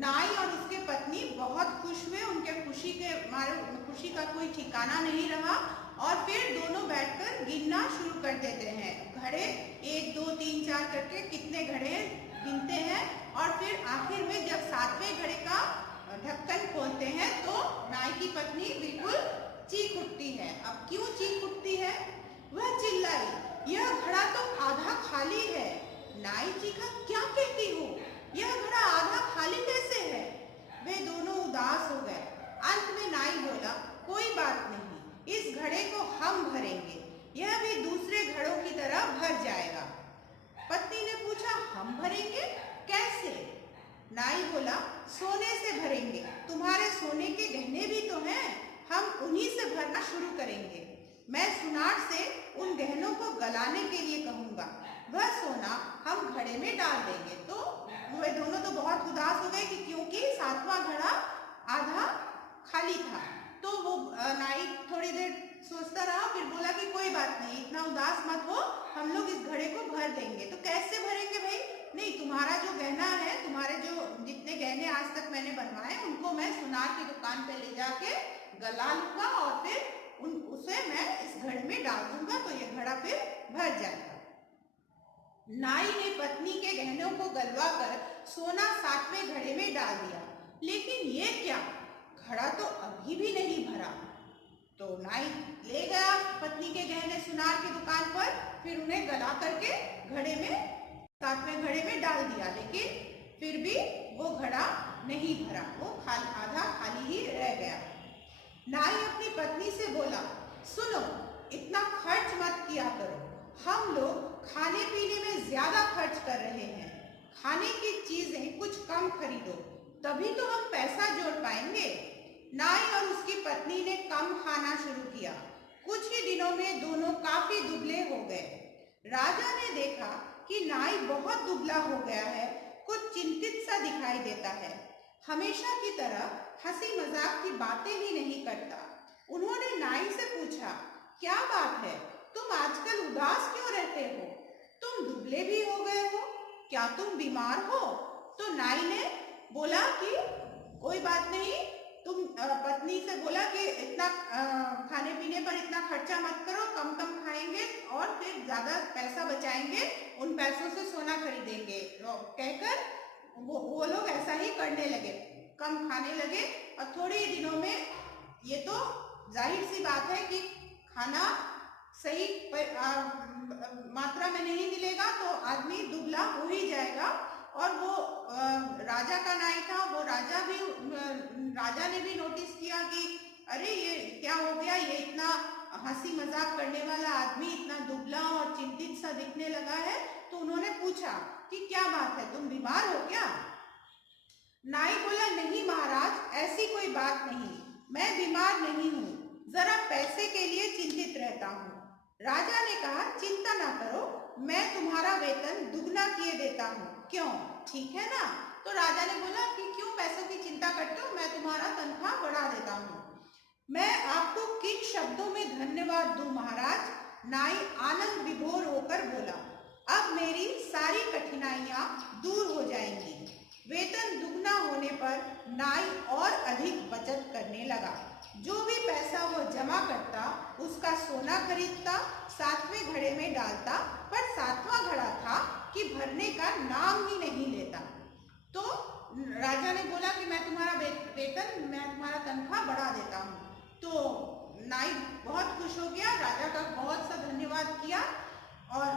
नाई और उसके पत्नी बहुत खुश हुए। उनके खुशी के मारे खुशी का कोई ठिकाना नहीं रहा और फिर दोनों बैठकर गिनना शुरू कर देते हैं। घड़े 1 2 3 4 करके कितने घड़े गिनते हैं और फिर आखिर में जब 7वें घड़े का ढक्कन खोलते हैं तो नाई की पत्नी बिल्कुल चीख उठती है। अब क्यों चीख उठती है? वह चिल्लाई, यह घड़ा तो आधा खाली है। नाई चीखा, क्या कहती हो? यह घड़ा आधा खाली कैसे है? वे दोनों उदास हो गए। अंत में नाई बोला, कोई बात नहीं, इस घड़े को हम भरेंगे, यह भी दूसरे घड़ों की तरह भर जाएगा। पत्नी ने पूछा, हम भरेंगे? कैसे? नाई बोला, सोने से भरेंगे, तुम्हारे सोने के गहने भी तो हैं, हम उन्हीं से भरना शुरू करेंगे। मैं सुनार से उन गहनों को गलाने के लिए कहूंगा, वह सोना हम घड़े में डाल देंगे। तो वे दोनों तो बहुत उदास हो गए कि क्योंकि 7वां घड़ा आधा खाली था। तो वो नाई थोड़ी देर सोचता रहा, फिर बोला कि कोई बात नहीं, इतना उदास मत हो, हम लोग इस घड़े को भर देंगे। तो कैसे भरेंगे भाई? नहीं, तुम्हारा जो गहना है, तुम्हारे जो जितने गहने आज तक मैंने बनवाए उनको मैं सुनार की दुकान पे ले जाके गला लूंगा और फिर उसे मैं इस घड़े में डाल दूंगा, तो ये घड़ा फिर भर जाएगा। नाई ने पत्नी के गहनों को गलवा कर सोना 7वें घड़े में डाल दिया, लेकिन ये क्या, घड़ा तो अभी भी नहीं भरा। तो नाई ले गया पत्नी के गहने सुनार की दुकान पर, फिर उन्हें गला करके घड़े में 7वें घड़े में डाल दिया, लेकिन फिर भी वो घड़ा नहीं भरा, वो आधा खाली ही रह गया। नाई अपनी पत्नी से बोला, सुनो, इतना खर्च मत किया करो, हम लोग खाने पीने में ज्यादा खर्च कर रहे हैं, खाने की चीजें कुछ कम खरीदो, तभी तो हम पैसा जोड़ पाएंगे। नाई और उसकी पत्नी ने कम खाना शुरू किया। कुछ ही दिनों में दोनों काफी दुबले हो गए। राजा ने देखा कि नाई बहुत दुबला हो गया है, कुछ चिंतित सा दिखाई देता है, हमेशा की तरह हंसी मजाक की बातें भी नहीं करता। उन्होंने नाई से पूछा, क्या बात है, तुम आजकल उदास क्यों रहते हो? तुम दुबले भी हो गए हो, क्या तुम बीमार हो? तो नाई ने बोला कि कोई बात नहीं, तुम पत्नी से बोला कि इतना खाने पीने पर इतना खर्चा मत करो, कम कम खाएंगे और फिर ज्यादा पैसा बचाएंगे, उन पैसों से सोना खरीदेंगे। कहकर वो लोग ऐसा ही करने लगे, कम खाने लगे और थोड़े ही दिनों में, ये तो जाहिर सी बात है कि खाना सही मात्रा में नहीं मिलेगा तो आदमी दुबला हो ही जाएगा। और वो राजा का नाई था, वो राजा ने भी नोटिस किया कि अरे ये क्या हो गया, ये इतना हंसी मजाक करने वाला आदमी इतना दुबला और चिंतित सा दिखने लगा है। तो उन्होंने पूछा कि क्या बात है, तुम बीमार हो क्या? नाई बोला, नहीं महाराज, ऐसी कोई बात नहीं, मैं बीमार नहीं हूँ, जरा पैसे के लिए चिंतित रहता हूँ। राजा ने कहा, चिंता ना करो, मैं तुम्हारा वेतन दुगना किए देता हूँ, क्यों, ठीक है ना? तो राजा ने बोला कि क्यों पैसों की चिंता करते हो, मैं तुम्हारा तनख्वाह बढ़ा देता हूँ। मैं आपको किन शब्दों में धन्यवाद दूं महाराज? नाई आनंद विभोर होकर बोला, अब मेरी सारी कठिनाइयां दूर हो जाएंगी। वेतन दुगना होने पर नाई और अधिक बचत करने लगा। जो भी पैसा वो जमा करता उसका सोना खरीदता, 7वें घड़े में डालता, पर 7वां घड़ा था कि भरने का नाम ही नहीं लेता। तो राजा ने बोला कि मैं तुम्हारा वेतन, मैं तुम्हारा तनख्वाह बढ़ा देता हूँ। तो नाई बहुत खुश हो गया, राजा का बहुत सा धन्यवाद किया और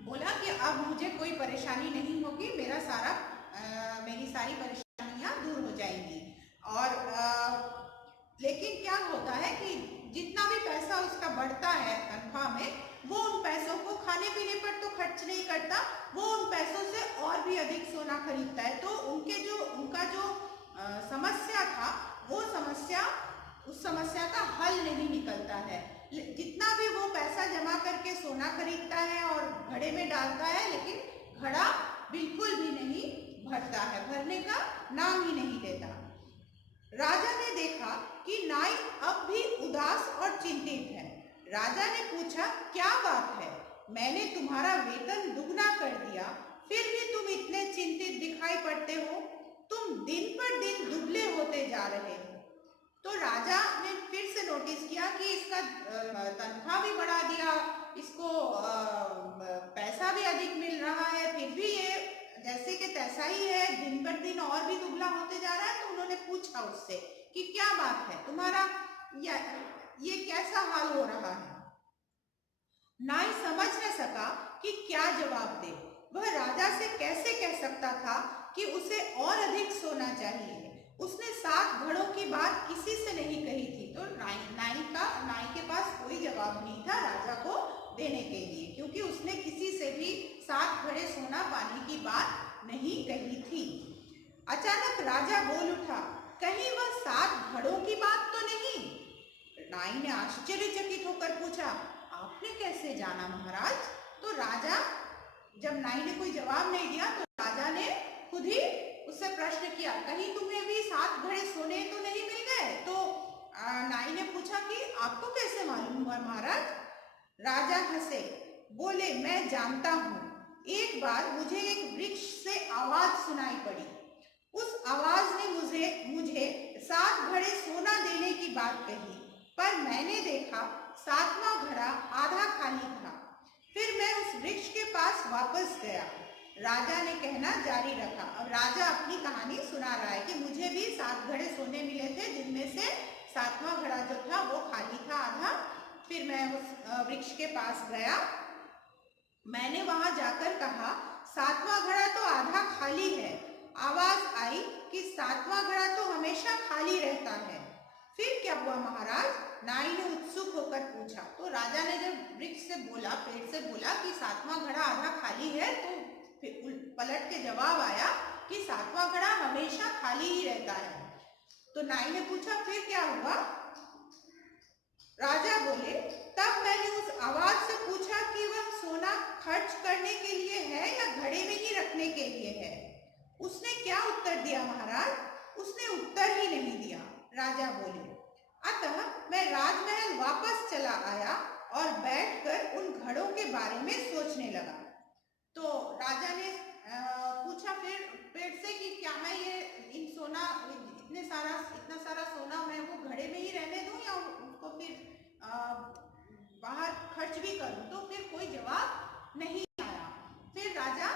बोला कि अब मुझे कोई परेशानी नहीं होगी, मेरी सारी परेशानियां दूर हो जाएंगी। और लेकिन क्या होता है कि जितना भी पैसा उसका बढ़ता है तनख्वाह में, वो उन पैसों को खाने पीने पर तो खर्च नहीं करता, वो उन पैसों से और भी अधिक सोना खरीदता है। तो उनका जो समस्या था, वो उस समस्या का हल नहीं निकलता है। जितना भी वो पैसा जमा करके सोना खरीदता है और घड़े में डालता है, लेकिन घड़ा बिल्कुल भी नहीं भरता है, भरने का नाम ही नहीं लेता। राजा ने देखा कि नाई अब भी उदास और चिंतित है। राजा ने पूछा, क्या बात है, मैंने तुम्हारा वेतन दुगना कर दिया, फिर भी तुम इतने चिंतित दिखाई पड़ते हो, तुम दिन पर दिन दुबले होते जा रहे हो। तो राजा ने फिर से नोटिस किया कि इसका तनख्वाह भी बढ़ा दिया, इसको पैसा भी अधिक मिल रहा है, फिर भी ये जैसे कि तैसा ही है, दिन पर दिन और भी दुबला होते जा रहा है। तो उन्होंने पूछा उससे कि क्या बात है तुम्हारा, ये कैसा हाल हो रहा है। नाई समझ न सका कि क्या जवाब दे। वह राजा से कैसे कह सकता था कि उसे और अधिक सोना चाहिए। उसने 7 घड़ों की बात किसी से नहीं कही थी। तो नाई के पास कोई जवाब नहीं था राजा को देने के लिए, क्योंकि उसने किसी से भी 7 घड़े सोना पाने की बात नहीं कही थी। अचानक राजा बोल उठा, कहीं वह 7 घड़ों की बात तो नहीं? नाई ने आश्चर्यचकित होकर पूछा, आपने कैसे जाना महाराज? तो राजा, जब नाई ने कोई जवाब नहीं दिया तो राजा ने खुद ही उससे प्रश्न किया, कहीं तुम्हें भी 7 घड़े सोने तो नहीं मिल गए? तो नाई ने पूछा कि आपको कैसे मालूम हुआ महाराज? राजा हंसे, बोले, मैं जानता हूँ। एक बार मुझे एक वृक्ष से आवाज सुनाई पड़ी। उस आवाज ने मुझे 7 घड़े सोना देने की बात कही, पर मैंने देखा 7वां घड़ा आधा खाली था। फिर मैं उस वृक्ष के पास वापस गया। राजा ने कहना जारी रखा। अब राजा अपनी कहानी सुना रहा है कि मुझे भी 7 घड़े सोने मिले थे, जिनमें से 7वां घड़ा जो था वो खाली था आधा। फिर मैं उस वृक्ष के पास गया, मैंने वहां जाकर कहा 7वां घड़ा तो आधा खाली है। आवाज आई कि 7वां घड़ा तो हमेशा खाली रहता है। फिर क्या हुआ महाराज? नाई ने उत्सुक होकर पूछा। तो राजा ने जब वृक्ष से बोला, पेड़ से बोला कि 7वां घड़ा आधा खाली है, तो फिर पलट के जवाब आया कि 7वां घड़ा हमेशा खाली ही रहता है। तो नाई ने पूछा फिर क्या हुआ? राजा बोले, तब मैंने उस आवाज से पूछा कि वह सोना खर्च करने के लिए है या घड़े में ही रखने के लिए है। उसने क्या उत्तर दिया महाराज? उसने उत्तर ही नहीं दिया। राजा बोले, अतः मैं राजमहल वापस चला आया और बैठकर उन घड़ों के बारे में सोचने लगा। तो राजा ने पूछा फिर पेड़ से कि क्या मैं ये इतना सारा सोना मैं वो घड़े में ही रहने दूं या उसको फिर बाहर खर्च भी करूं? तो फिर कोई जवाब नहीं आया। फिर राजा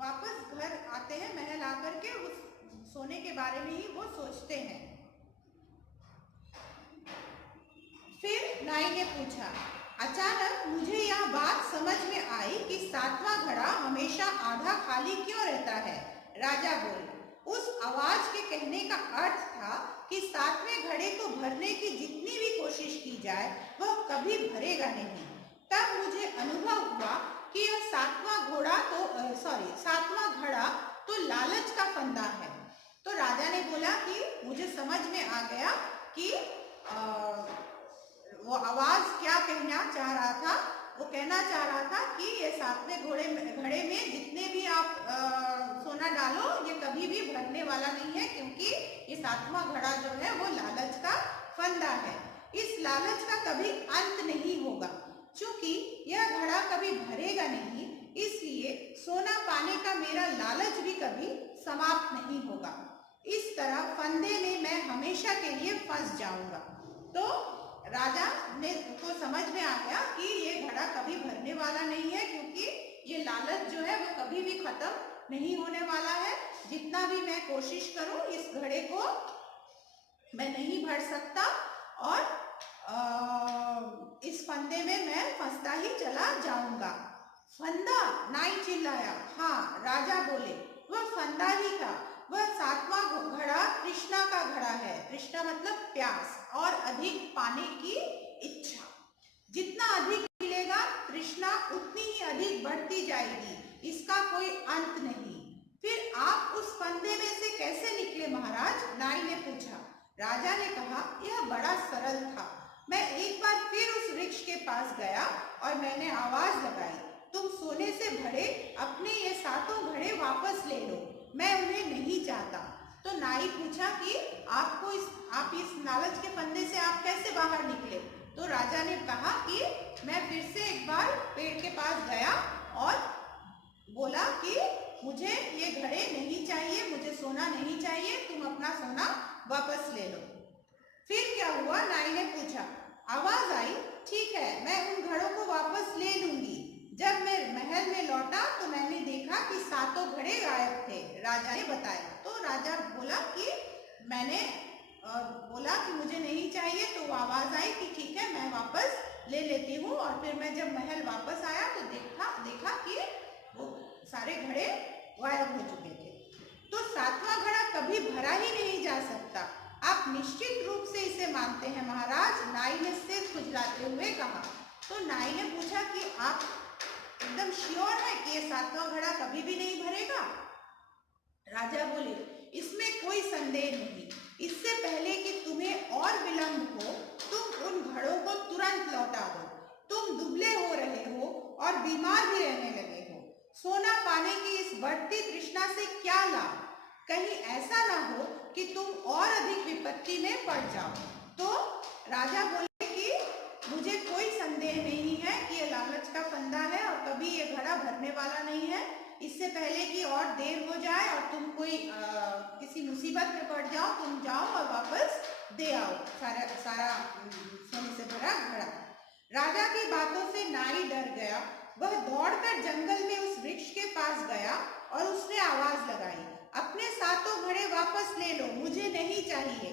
वापस घर आते हैं, महल आकर के उस सोने के बारे में ही वो सोचते हैं। फिर नाई ने पूछा, अचानक मुझे यह बात समझ में आई कि 7वां घड़ा हमेशा आधा खाली क्यों रहता है। राजा बोले, उस आवाज के कहने का अर्थ था कि 7वें घड़े को भरने की जितनी भी कोशिश की जाए वह कभी भरेगा नहीं। तब मुझे अनुभव हुआ कि यह 7वां घड़ा तो लालच का फंदा है। तो राजा ने बोला कि मुझे समझ में आ गया कि वो आवाज क्या कहना चाह रहा था। वो कहना चाह रहा था कि ये 7वें घड़े में जितने भी आप सोना डालो ये कभी भी भरने वाला नहीं है, क्योंकि ये 7वां घड़ा जो है वो लालच का फंदा है। इस लालच का कभी अंत नहीं होगा। चूंकि यह घड़ा कभी भरेगा नहीं, इसलिए सोना पाने का मेरा लालच भी कभी समाप्त नहीं होगा। इस तरह फंदे में मैं हमेशा के लिए फंस जाऊंगा। तो राजा ने को समझ में आ गया कि ये घड़ा कभी भरने वाला नहीं है, क्योंकि ये लालच जो है वो कभी भी खत्म नहीं होने वाला है। जितना भी मैं कोशिश करूं इस घड़े को मैं नहीं भर सकता और इस फंदे में मैं फंसता ही चला जाऊंगा। फंदा? नाई चिल्लाया। हाँ, राजा बोले, वह फंदा ही था। वह 7वां घड़ा तृष्णा का घड़ा है। तृष्णा मतलब प्यास और अधिक पाने की इच्छा। जितना अधिक मिलेगा तृष्णा उतनी ही अधिक बढ़ती जाएगी, इसका कोई अंत नहीं। फिर आप उस फंदे में से कैसे निकले महाराज? नाई ने पूछा। राजा ने कहा, यह बड़ा सरल था। मैं एक बार फिर उस वृक्ष के पास गया और मैंने आवाज लगाई, तुम सोने से भरे अपने ये 7 घड़े वापस ले लो, मैं उन्हें नहीं चाहता। तो नाई पूछा कि आप इस लालच के फंदे से आप कैसे बाहर निकले? तो राजा ने कहा कि मैं फिर से एक बार पेड़ के पास गया और बोला कि मुझे ये घड़े नहीं चाहिए, मुझे सोना नहीं चाहिए, अपना सोना वापस ले लो। फिर क्या हुआ, नाई ने पूछा। आवाज आई, ठीक है, मैं उन घड़ों को वापस ले लूंगी। जब मैं महल में लौटा तो मैंने देखा कि सातों घड़े गायब थे, राजा ने बताया। तो राजा बोला कि मैंने बोला कि मुझे नहीं चाहिए, तो आवाज आई कि ठीक है, मैं वापस ले लेती हूँ। और फिर मैं जब महल वापस आया तो देखा कि वो सारे घड़े गायब हो चुके थे। तो सातवां घड़ा कभी भरा ही नहीं जा सकता, आप निश्चित रूप से इसे मानते हैं महाराज, नाई ने सिर खुजलाते हुए कहा। तो नाई ने पूछा कि आप एकदम श्योर है कि ये सातवां घड़ा कभी भी नहीं भरेगा? राजा बोले, इसमें कोई संदेह नहीं। इससे पहले कि तुम्हें और विलंब हो, तुम उन घड़ों को तुरंत लौटा दो। तुम दुबले हो रहे हो और बीमार भी रहने लगे हो। सोना पाने की इस बढ़ती तृष्णा से क्या लाभ? कहीं ऐसा ना हो कि तुम और अधिक विपत्ति में पड़ जाओ। तो राजा बोले कि मुझे कोई संदेह नहीं है कि ये लालच का फंदा है और कभी ये घड़ा भरने वाला नहीं है। इससे पहले कि और देर हो जाए और तुम कोई किसी मुसीबत में पड़ जाओ, तुम जाओ और वापस दे आओ सारा सोने से भरा घड़ा। राजा की बातों से नाई डर गया। वह दौड़कर जंगल में उस वृक्ष के पास गया और उसने आवाज लगाई, अपने सातों घड़े वापस ले लो, मुझे नहीं चाहिए।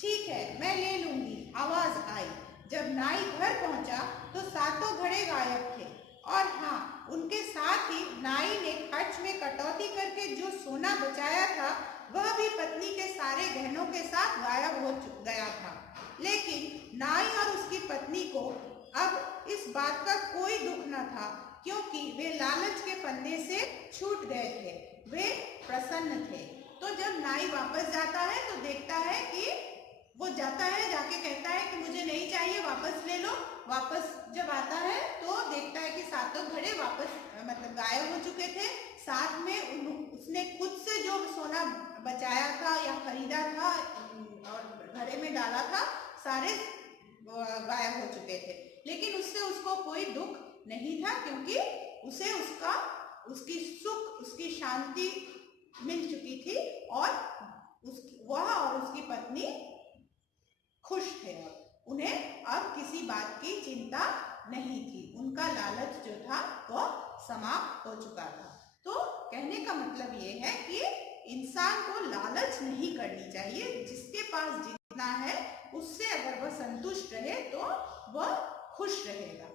ठीक है, मैं ले लूंगी, आवाज आई। जब नाई घर पहुंचा तो सातों घड़े गायब थे। और हाँ, उनके साथ ही नाई ने खर्च में कटौती करके जो सोना बचाया था वह भी पत्नी के सारे गहनों के साथ गायब हो गया था। लेकिन नाई और उसकी पत्नी को अब इस बात का कोई दुख न था, क्योंकि वे लालच के फंदे से छूट गए थे, वे प्रसन्न थे। तो जब नाई वापस जाता है तो देखता है कि वो जाता है, जाके कहता है कि मुझे नहीं चाहिए, वापस ले लो। वापस जब आता है तो देखता है कि सातों घड़े वापस मतलब गायब हो चुके थे। साथ में उसने खुद से जो सोना बचाया था या खरीदा था और घड़े में डाला था, सारे गायब हो चुके थे। लेकिन उससे उसको कोई दुख नहीं था, क्योंकि उसे उसकी सुख, उसकी शांति मिल चुकी थी और वह और उसकी पत्नी खुश थे। उन्हें अब किसी बात की चिंता नहीं थी, उनका लालच जो था वो समाप्त हो चुका था। तो कहने का मतलब ये है कि इंसान को लालच नहीं करनी चाहिए। जिसके पास जितना है उससे अगर वह संतुष्ट रहे तो वह खुश रहेगा।